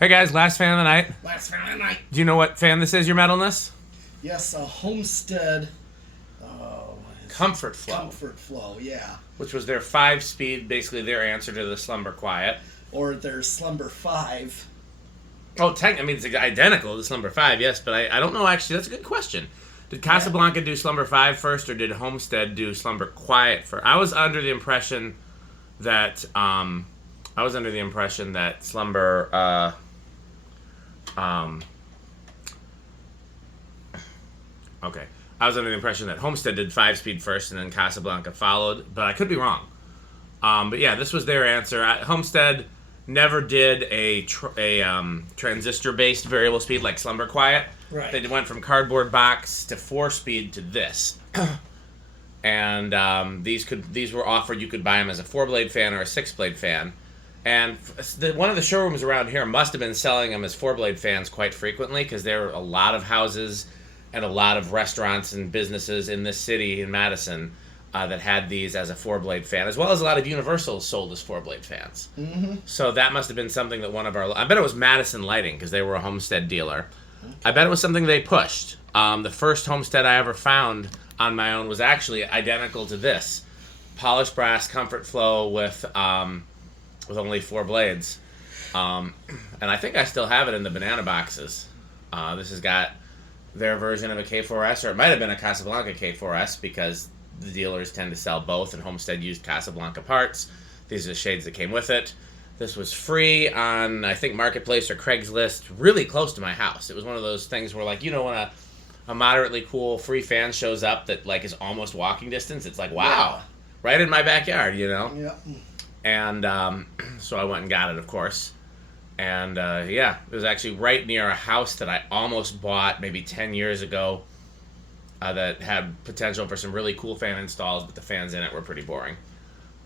Hey guys, last fan of the night. Last fan of the night. Do you know what fan this is, your metalness? Yes, a Homestead. Oh, Comfort Flow. Comfort Flow, yeah. Which was their 5-speed, basically their answer to the Slumber Quiet. Or their Slumber 5. Oh, I mean, it's identical to Slumber 5, yes, but I don't know actually. That's a good question. Did Casablanca do Slumber 5 first, or did Homestead do Slumber Quiet first? I was under the impression that Slumber okay. I was under the impression that Homestead did 5-speed first and then Casablanca followed, but I could be wrong. But yeah, this was their answer. Homestead never did a transistor-based variable speed like Slumber Quiet. Right. They went from cardboard box to 4-speed to this. And these were offered. You could buy them as a 4-blade fan or a 6-blade fan. And one of the showrooms around here must have been selling them as 4-blade fans quite frequently, because there were a lot of houses and a lot of restaurants and businesses in this city, in Madison, that had these as a 4-blade fan, as well as a lot of Universals sold as 4-blade fans. Mm-hmm. So that must have been something that I bet it was Madison Lighting, because they were a Homestead dealer. Okay. I bet it was something they pushed. The first Homestead I ever found on my own was actually identical to this. Polished brass Comfort Flow with only 4 blades. And I think I still have it in the banana boxes. This has got their version of a K4S, or it might have been a Casablanca K4S, because the dealers tend to sell both, and Homestead used Casablanca parts. These are the shades that came with it. This was free on, I think, Marketplace or Craigslist, really close to my house. It was one of those things where, like, when a moderately cool free fan shows up that, like, is almost walking distance, it's like, wow, right in my backyard, Yeah. And so I went and got it, of course. And it was actually right near a house that I almost bought maybe 10 years ago that had potential for some really cool fan installs, but the fans in it were pretty boring.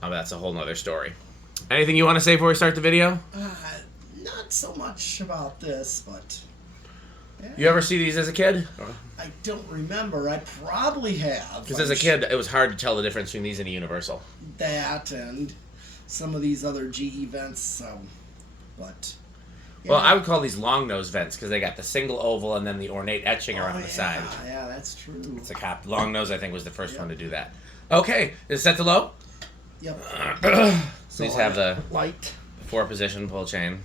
That's a whole nother story. Anything you want to say before we start the video? Not so much about this, but... Yeah. You ever see these as a kid? I don't remember. I probably have. Because as a kid, it was hard to tell the difference between these and a Universal. That and some of these other GE vents, so... But... Yeah. Well, I would call these long nose vents, because they got the single oval and then the ornate etching around the side. Yeah, that's true. It's a long nose, I think, was the first one to do that. Okay, is it set to low? Yep. Please have the light 4-position pull chain.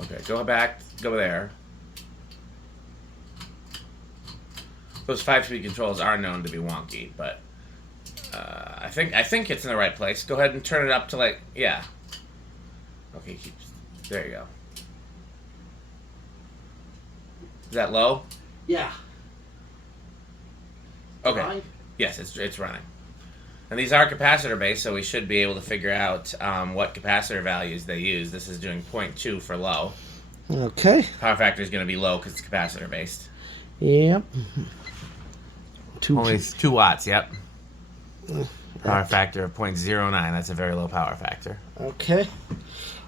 Okay, go back, go there. Those 5-speed controls are known to be wonky, but I think it's in the right place. Go ahead and turn it up to Okay, there you go. Is that low? Yeah. Okay. Right. Yes, it's running. And these are capacitor based, so we should be able to figure out what capacitor values they use. This is doing 0.2 for low. Okay. Power factor is going to be low because it's capacitor based. Yep. Only 2 watts, yep. Power factor of 0.09. That's a very low power factor. Okay.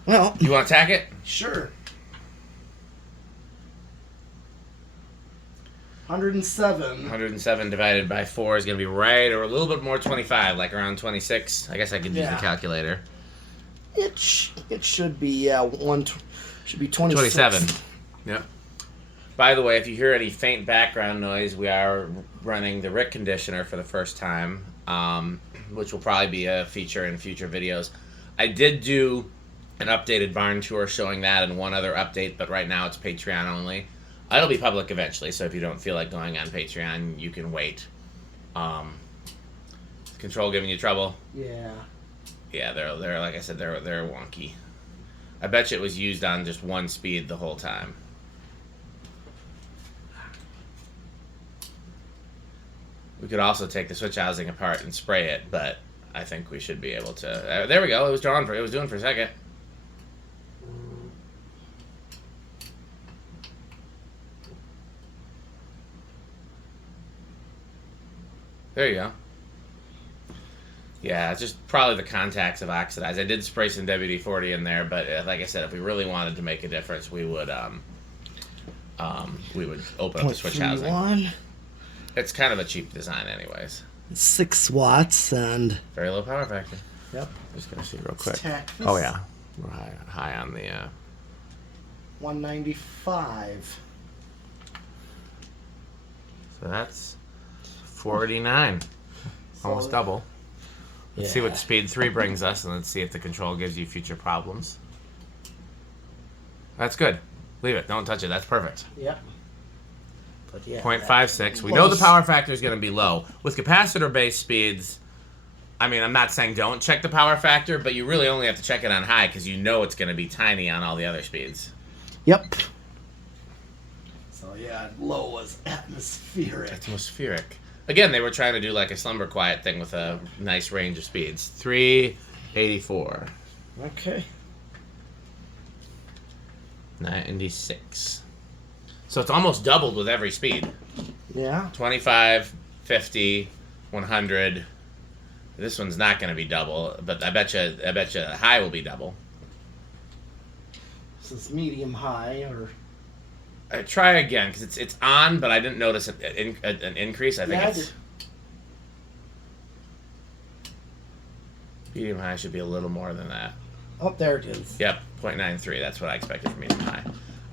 Well, you want to tack it? Sure. 107. 107 divided by 4 is going to be right, or a little bit more, 25, like around 26. I guess I could use the calculator. It should be should be 26. 27. Yep. By the way, if you hear any faint background noise, we are running the Rick conditioner for the first time, which will probably be a feature in future videos. I did do an updated barn tour showing that and one other update, but right now it's Patreon only. It'll be public eventually, so if you don't feel like going on Patreon, you can wait. Control giving you trouble? Yeah. Yeah, they're like I said, they're wonky. I bet you it was used on just 1 speed the whole time. We could also take the switch housing apart and spray it, but I think we should be able to. There we go. It was doing for a second. There you go. Yeah, it's just probably the contacts have oxidized. I did spray some WD-40 in there, but like I said, if we really wanted to make a difference, we would open up the switch housing. It's kind of a cheap design, anyways. 6 watts and very low power factor. Yep. Just gonna see real quick. Oh yeah, we're high on the 195. So that's 49, almost double. Let's see what speed 3 brings us, and let's see if the control gives you future problems. That's good. Leave it. Don't touch it. That's perfect. Yep. But yeah, 0.56. We know the power factor is going to be low. With capacitor-based speeds, I mean, I'm not saying don't check the power factor, but you really only have to check it on high because you know it's going to be tiny on all the other speeds. Yep. So yeah, low was atmospheric. Atmospheric. Again, they were trying to do like a slumber quiet thing with a nice range of speeds. 384. Okay. 96. So it's almost doubled with every speed. Yeah. 25, 50, 100. This one's not going to be double, but I bet you high will be double. This is medium high, or try again because it's on, but I didn't notice an increase. I think it's medium high should be a little more than that. Oh, there it is. Yep, 0.93. That's what I expected from medium high.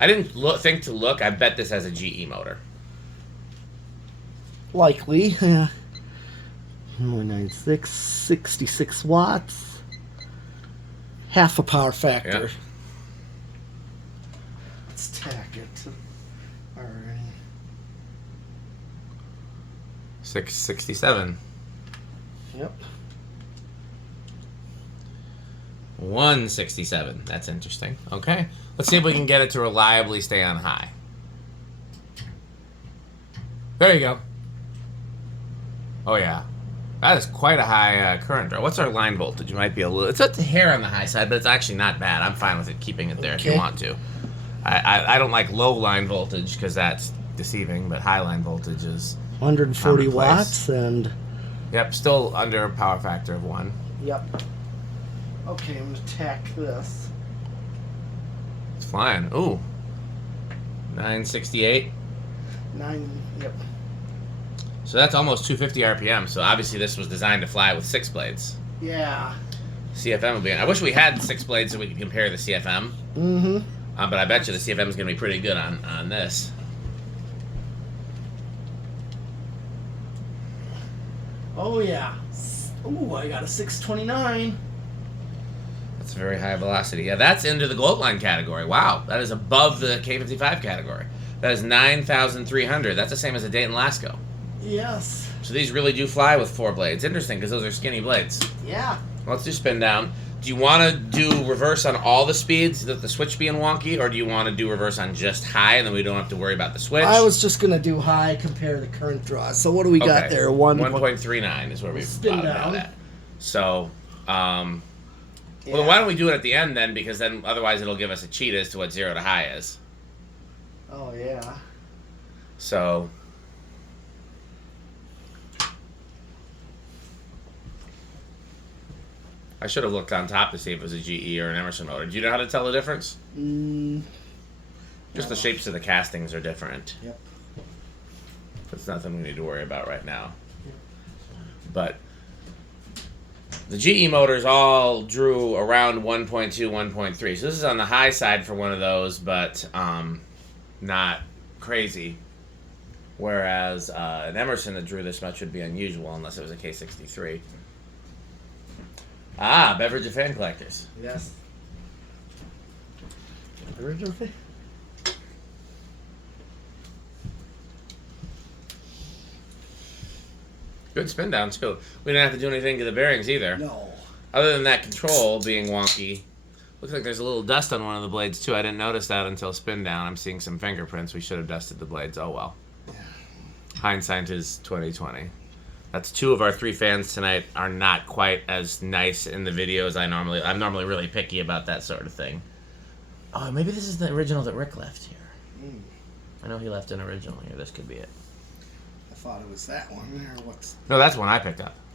I didn't think to look. I bet this has a GE motor. Likely. 196, 66 watts. Half a power factor. Yep. Let's tack it. All right. 667. Yep. 167. That's interesting. Okay. Let's see if we can get it to reliably stay on high. There you go. Oh, yeah. That is quite a high current draw. What's our line voltage? It might be a little... It's a hair on the high side, but it's actually not bad. I'm fine with it keeping it there if you want to. I don't like low line voltage because that's deceiving, but high line voltage is 140 watts and... Yep, still under a power factor of 1. Yep. Okay, I'm going to tack this. It's flying. Ooh. 968. 9, yep. So that's almost 250 RPM. So obviously this was designed to fly with 6 blades. Yeah. CFM would be... I wish we had 6 blades so we could compare the CFM. Mm-hmm. But I bet you the CFM is going to be pretty good on this. Oh, yeah. Ooh, I got a 629. That's a very high velocity. Yeah, that's into the gold line category. Wow. That is above the K55 category. That is 9,300. That's the same as a Dayton Lasco. Yes. So these really do fly with 4 blades. Interesting, because those are skinny blades. Yeah. Let's do spin down. Do you want to do reverse on all the speeds, the switch being wonky, or do you want to do reverse on just high, and then we don't have to worry about the switch? I was just going to do high, compare the current draw. So what do we got there? 1.39 is where we've spin down. At. So, well, then why don't we do it at the end then, because then otherwise it'll give us a cheat as to what 0 to high is. Oh, yeah. So... I should have looked on top to see if it was a GE or an Emerson motor. Do you know how to tell the difference? Just the shapes of the castings are different. Yep. That's nothing we need to worry about right now. Yep. But the GE motors all drew around 1.2, 1.3. So this is on the high side for one of those, but not crazy. Whereas an Emerson that drew this much would be unusual unless it was a K63. Ah, beverage of fan collectors. Yes. Beverage of fan. Good spin down too. We didn't have to do anything to the bearings either. No. Other than that control being wonky. Looks like there's a little dust on one of the blades too. I didn't notice that until spin down. I'm seeing some fingerprints. We should have dusted the blades. Oh well. Hindsight is 2020. That's 2 of our 3 fans tonight are not quite as nice in the videos. I'm normally really picky about that sort of thing. Oh, maybe this is the original that Rick left here. I know he left an original here. This could be it. I thought it was that one. Or what's... No, that's one I picked up.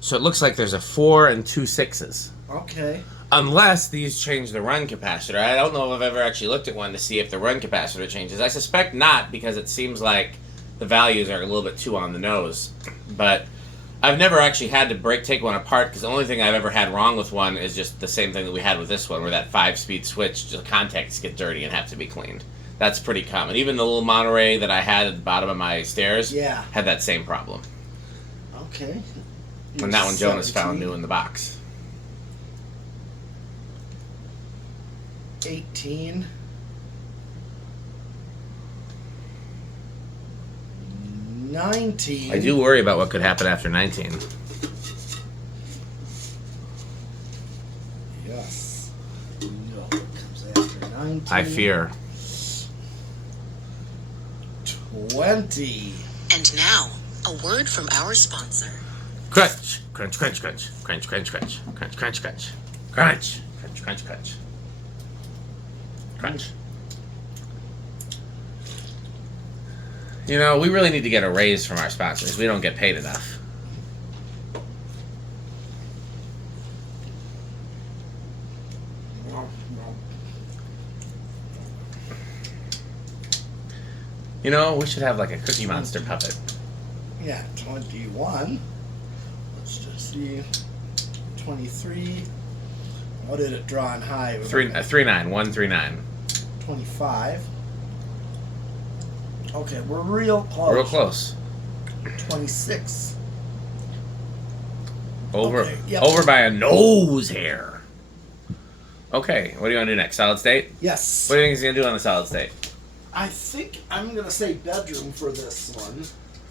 So it looks like there's a 4 and 2 6s. Okay. Unless these change the run capacitor. I don't know if I've ever actually looked at one to see if the run capacitor changes. I suspect not, because it seems like the values are a little bit too on the nose. But I've never actually had to take one apart, because the only thing I've ever had wrong with one is just the same thing that we had with this one, where that 5-speed switch, the contacts get dirty and have to be cleaned. That's pretty common. Even the little monterey that I had at the bottom of my stairs had that same problem. Okay. And that one Jonas found new in the box. 18. 19. I do worry about what could happen after 19. Yes. No, what comes after 19? I fear. 20. And now, a word from our sponsor. Crunch, crunch, crunch, crunch, crunch, crunch, crunch, crunch, crunch, crunch, crunch, crunch, crunch, crunch, crunch. You know, we really need to get a raise from our sponsors. We don't get paid enough. You know, we should have like a Cookie Monster puppet. Yeah, 21. Let's just see. 23. What did it draw on high? 39, 139. 25. Okay, we're real close. Real close. 26. Over, Okay, yep. over by a nose hair. Okay, what do you want to do next? Solid state? Yes. What do you think he's going to do on the solid state? I think I'm going to say bedroom for this one.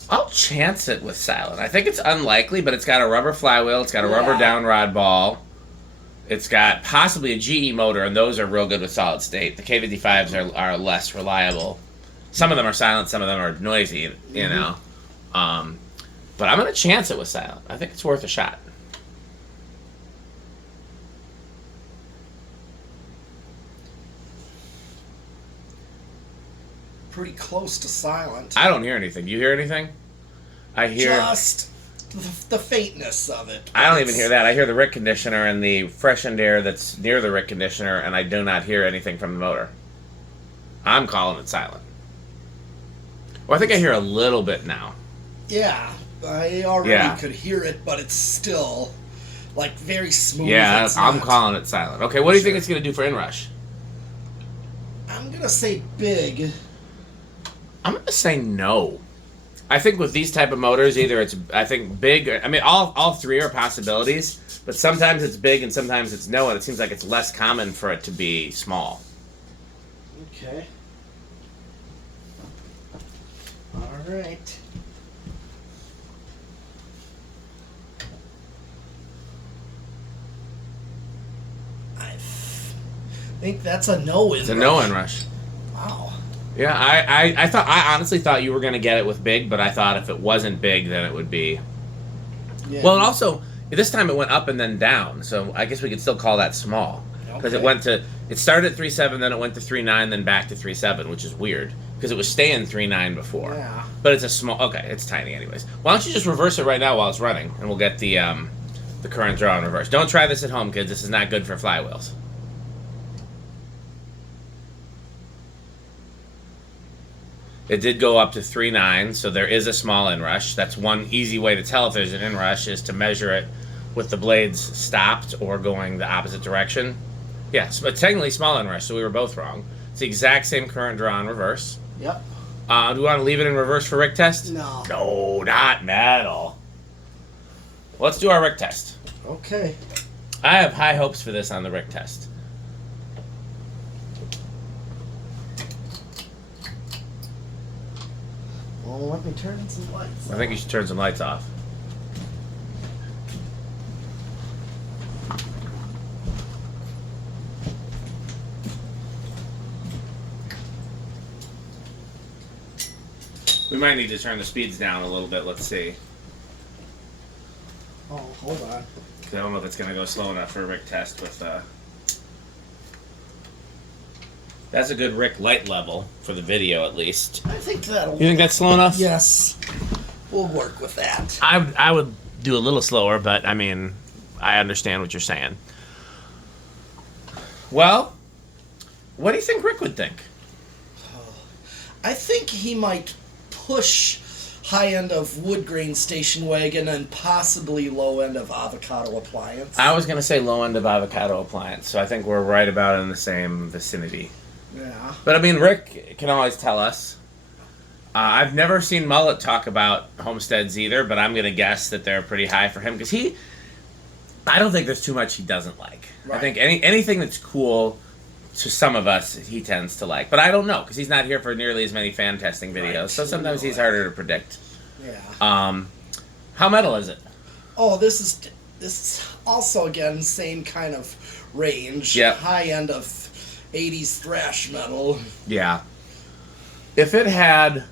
I'll chance it with silent. I think it's unlikely, but it's got a rubber flywheel. It's got a rubber down rod ball. It's got possibly a GE motor, and those are real good with solid state. The K55s are less reliable. Some of them are silent, some of them are noisy, you know. But I'm going to chance it with silent. I think it's worth a shot. Pretty close to silent. I don't hear anything. Do you hear anything? I hear... Just the faintness of it. I don't even hear that. I hear the Rick conditioner and the freshened air that's near the Rick conditioner, and I do not hear anything from the motor. I'm calling it silent. Well, I think I hear a little bit now. Yeah, I already could hear it, but it's still like very smooth. Yeah, I'm calling it silent. Okay, what do you think it's going to do for inrush? I'm going to say big. I'm going to say no. I think with these type of motors, either it's, I think, big. I mean, all three are possibilities, but sometimes it's big and sometimes it's no, and it seems like it's less common for it to be small. Okay. All right. I think that's a no inrush. It's a no inrush. Wow. Yeah, I honestly thought you were going to get it with big, but I thought if it wasn't big, then it would be. Yeah. Well, and also this time it went up and then down, so I guess we could still call that small because it started at 3.7, then it went to 3.9, then back to 3.7, which is weird because it was staying 3.9 before. Yeah. But it's a small. Okay, it's tiny anyways. Why don't you just reverse it right now while it's running, and we'll get the current draw in reverse. Don't try this at home, kids. This is not good for flywheels. It did go up to 3.9, so there is a small inrush. That's one easy way to tell if there's an inrush is to measure it with the blades stopped or going the opposite direction. Yes, but technically small inrush, so we were both wrong. It's the exact same current draw in reverse. Yep. Do we want to leave it in reverse for Rick test? No. No, not metal. Let's do our Rick test. Okay. I have high hopes for this on the Rick test. Well, let me turn some lights. I think you should turn some lights off. We might need to turn the speeds down a little bit. Let's see. Oh, hold on. I don't know if it's going to go slow enough for a Rick test with... That's a good Rick light level for the video, at least. I think that'll... You think that's slow enough? Yes. We'll work with that. I would do a little slower, but I mean, I understand what you're saying. Well, what do you think Rick would think? I think he might push high end of wood grain station wagon and possibly low end of avocado appliance. I was going to say low end of avocado appliance, so I think we're right about in the same vicinity. Yeah. But I mean, Rick can always tell us. I've never seen Mullet talk about homesteads either, but I'm going to guess that they're pretty high for him because I don't think there's too much he doesn't like. Right. I think anything that's cool to some of us, he tends to like. But I don't know, because he's not here for nearly as many fan testing videos, Right. so sometimes he's harder to predict. Yeah. How metal is it? Oh, this is also, again, same kind of range. Yep. High end of 80s thrash metal. Yeah. If it had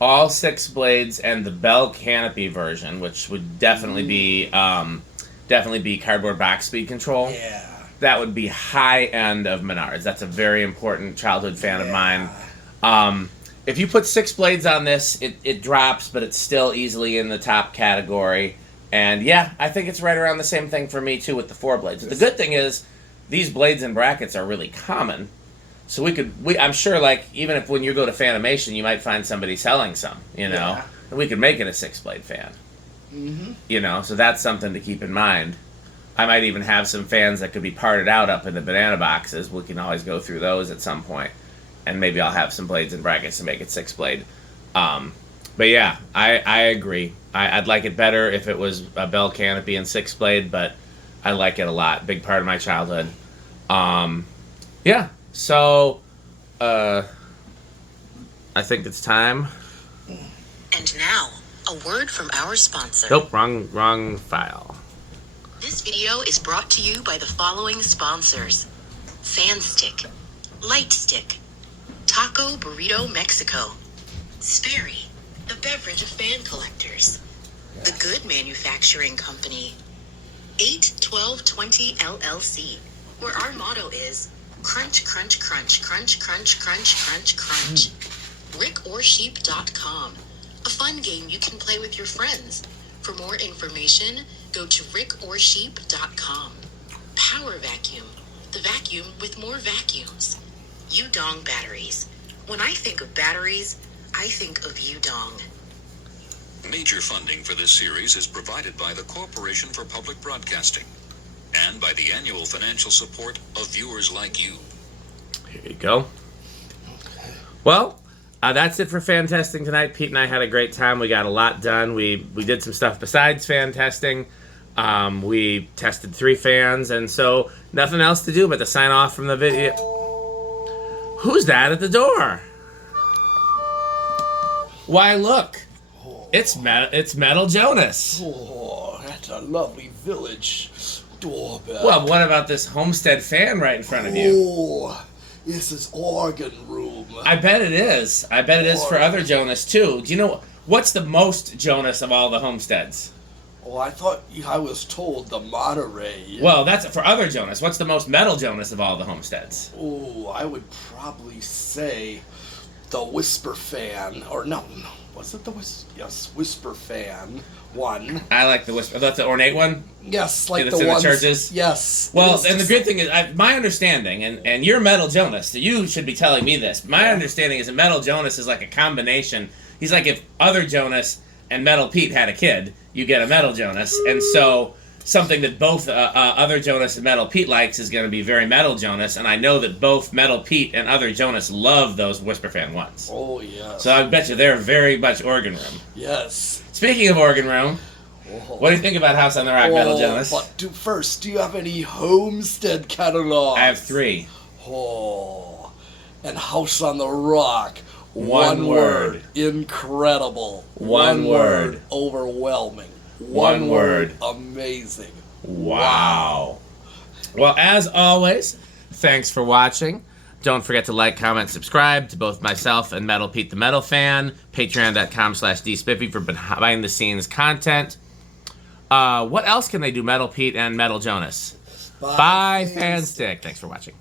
all 6 blades and the bell canopy version, which would definitely be cardboard box speed control. Yeah. That would be high end of Menards. That's a very important childhood fan of mine. If you put 6 blades on this, it drops, but it's still easily in the top category. And yeah, I think it's right around the same thing for me too with the 4 blades. The good thing is these blades and brackets are really common. So I'm sure, like, even if when you go to Fanimation, you might find somebody selling some, you know. Yeah. And we could make it a 6-blade fan. Mm-hmm. You know, so that's something to keep in mind. I might even have some fans that could be parted out up in the banana boxes. We can always go through those at some point. And maybe I'll have some blades and brackets to make it 6-blade. But yeah, I agree. I'd like it better if it was a bell canopy and 6-blade, but I like it a lot. Big part of my childhood. Yeah, so I think it's time. And now, a word from our sponsor. Nope, wrong file. This video is brought to you by the following sponsors: Fan Stick, Light Stick, Taco Burrito Mexico, Sperry, the beverage of fan collectors, The Good Manufacturing Company, 81220 LLC, where our motto is crunch, crunch, crunch, crunch, crunch, crunch, crunch, crunch. RickOrSheep.com, a fun game you can play with your friends. For more information, go to RickOrSheep.com. Power Vacuum, the vacuum with more vacuums. Udong batteries. When I think of batteries, I think of Udong. Major funding for this series is provided by the Corporation for Public Broadcasting and by the annual financial support of viewers like you. Here you go. Well, that's it for fan testing tonight. Pete and I had a great time. We got a lot done. We did some stuff besides fan testing. We tested 3 fans, and so nothing else to do but to sign off from the video. Who's that at the door? Why, look. It's Metal Jonas. Oh, that's a lovely village doorbell. Well, what about this Homestead fan right in front of you? Oh, this is organ room. I bet it is. I bet it is for other Jonas, too. Do you know, what's the most Jonas of all the Homesteads? Oh, I thought I was told the monterey. Well, that's for other Jonas. What's the most metal Jonas of all the Homesteads? Oh, I would probably say the whisper fan. Or no. Was it the whisper fan one? I like the whisper. That's the ornate one? Yes, like that's the in ones. The churches? Yes. Well, and the good thing is, my understanding, and you're Metal Jonas, so you should be telling me this. My understanding is that Metal Jonas is like a combination. He's like if other Jonas and Metal Pete had a kid, you get a Metal Jonas. And so something that both other Jonas and Metal Pete likes is going to be very Metal Jonas. And I know that both Metal Pete and other Jonas love those Whisper Fan ones. Oh, yes. So I bet you they're very much organ room. Yes. Speaking of organ room, what do you think about House on the Rock, Metal Jonas? But first, do you have any Homestead catalogs? I have 3. Oh, and House on the Rock. One word. Incredible. One word. Overwhelming. One word. Amazing. Wow. Well, as always, thanks for watching. Don't forget to like, comment, subscribe to both myself and Metal Pete the Metal Fan. Patreon.com/dspiffy for behind-the-scenes content. What else can they do, Metal Pete and Metal Jonas? Bye, Fanstick. Thanks for watching.